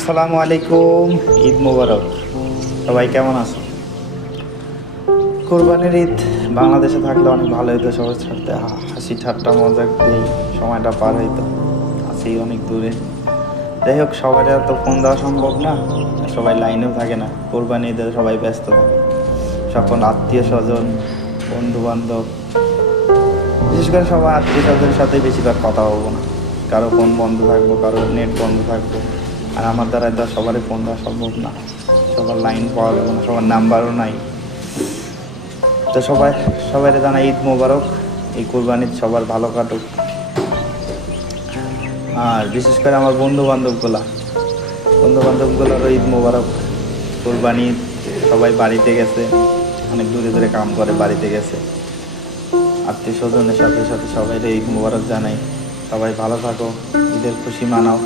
আসসালামু আলাইকুম। ঈদ মোবারক। সবাই কেমন আছো? কোরবানির ঈদ বাংলাদেশে থাকলে অনেক ভালো হতো, সবার সাথে হাসি ঠাট্টা মজা দিয়েই সময়টা পার হইতো। আছি অনেক দূরে। যাই হোক, সবার তো ফোন দেওয়া সম্ভব না, সবাই লাইনেও থাকে না। কোরবানি ঈদে সবাই ব্যস্ত থাকে, সকল আত্মীয় স্বজন, বন্ধু বান্ধব, বিশেষ করে সবাই আত্মীয় স্বজনের সাথে বেশিরভাগ কথা বলবো না। কারো ফোন বন্ধ থাকবো, কারো নেট বন্ধ থাকবো। আর আমার দ্বারা তো সবারই ফোন দেওয়া সম্ভব না, সবার লাইন পাওয়া যাবে না, সবার নাম্বারও নাই। তো সবাই জানাই ঈদ মোবারক। এই কোরবানির সবার ভালো কাটুক। আর বিশেষ করে আমার বন্ধু বান্ধবগুলোরও ঈদ মোবারক। কোরবানি সবাই বাড়িতে গেছে, অনেক দূরে দূরে কাম করে, বাড়িতে গেছে। আত্মীয় স্বজনের সাথে সাথে সবাই ঈদ মোবারক জানাই। সবাই ভালো থাকো, ঈদের খুশি মানাও।